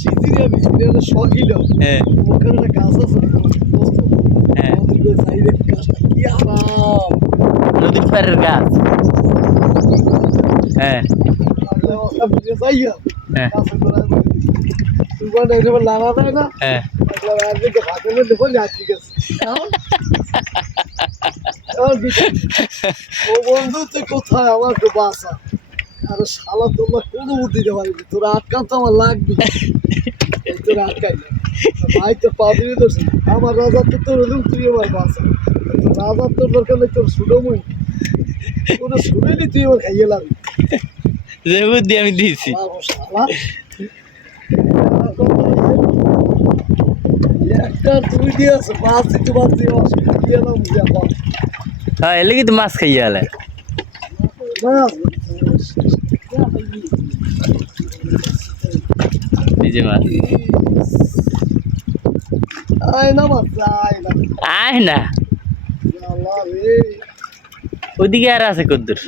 সিজিরে আমি এটা শখিল হ্যাঁ ওখানে একটা গাছ আছে দোস্ত হ্যাঁ আমাদের সাইডে গাছটা কি আরাম নদীর পাড়ের গাছ হ্যাঁ আল্লাহ ওটা বুঝে যাইয়া হ্যাঁ গাছের গোড়ায় সুগান এসব লাগা যায় না হ্যাঁ একলা আজকে ভাগলে দেখো যা ঠিক আছে ও বন্ধু তুই কোথায় আমার তো বাসা আরে শালা তোমরা কোনো বুদ্ধি দিতে পারবি তোরা আটকান তো আমার লাগবে তোরা আটকাই না ভাই তো পাবি তো আমার রাজার তো তোর হলেও তুই আমার বাসা রাজার তোর দরকার নেই তোর শুনো মুই কোনো শুনেনি তুই আমার খাইয়ে লাগবি যে বুদ্ধি আমি দিয়েছি শালা একটা তুই দিয়ে আছে পাঁচ দিতে পাঁচ দিয়ে দিয়ে এলাম দিয়ে পাঁচ হ্যাঁ এলে কিন্তু মাছ খাইয়া হলে এই যে মাছ আয় না মাছ আয় না আয় না আল্লাহ রে ওইদিকে আর আছে কদ্দুর